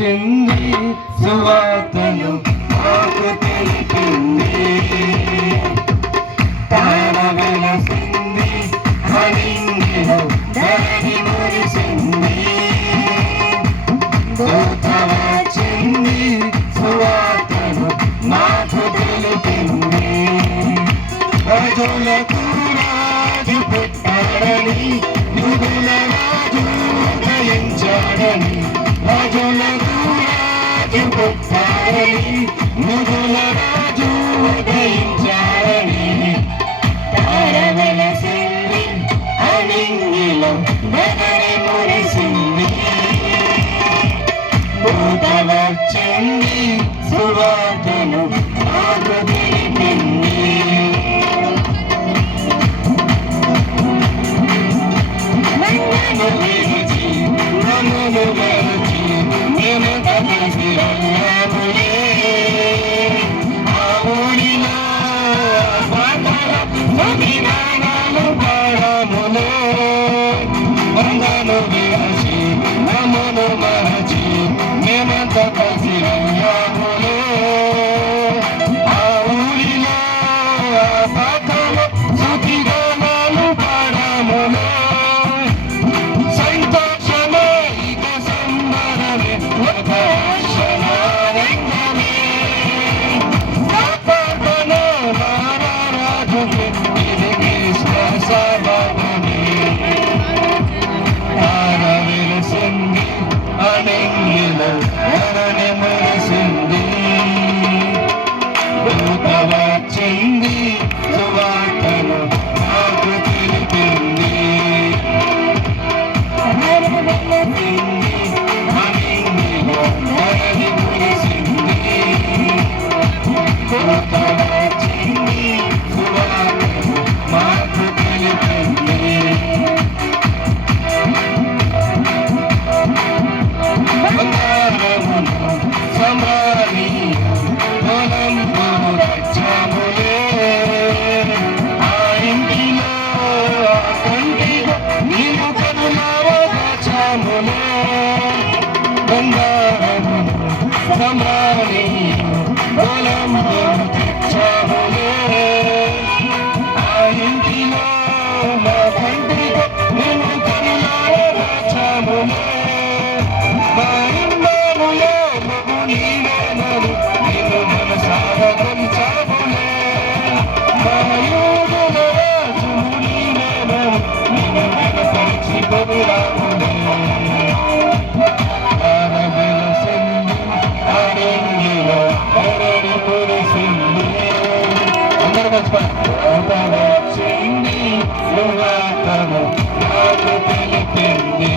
చెంది సువార్తను మాకు తెలిపింది. తార వెలసింది హరింగిలో ధరణి మురిసింది. దూత వచ్చింది సువార్తను మాకు తెలిపింది. రాజులకు రాజు పుట్టాడని, యుగుల రాజు ఉదయించాడని. రాజులకు రాజు పుట్టాడని, యుగుల రాజు ఉదయించాడని. తార వెలసింది హరింగిలో ధరణి మురిసింది. దూత వచ్చింది సువార్తను మాకు తెలిపింది. నన్ను విడిచి నన్ను మరచి మేము కలిసి వెళ్ళాములే. ఆ ఊరిలో పాటల అభిమానాలు పాడములే. నన్ను విడిచి నన్ను మరచి మేమంతా కలిసి వెళ్ళాములే. ఆ ఊరిలో పాటల స్తుతిగానాలు పాడములే. సంతోషమే ఇక సంబరమే ఒక ఆశనారంగమే. ఆపదన నారాజుకే ఇది క్రిస్మస్ ఆరాధనే. తార వెలిసింది హరింగిలో ధరణి మురిసింది. దూత వచ్చింది సువార్తను మాకు తెలిపింది. హరింగిలో ధరణి మురిసింది. దూత వచ్చింది సువార్తను మాకు తెలిపింది. బంగారమును సమరనీయ పొలంబును తెచ్చాములే. ఆ ఇంటిలో ఆ కంటిలో నీవు కనులారా దాచాములే. బంగారమును సమరనీయ పొలంబును తెచ్చాములే. ఆ ఇంటిలో నా కంటిలో నీవు కనులారా దాచాములే. మహిమములో మగు నీవేనని నిన్ను మనసారా కొలిచాములే. మయూరుల రాజువు నీవేనని నిన్ను వెనపరిచి పొగిడాములే. తార వెలసింది హరింగిలో ధరణి మురిసింది. అందరూ వచ్చింది సువార్తను మాకు తెలిపింది.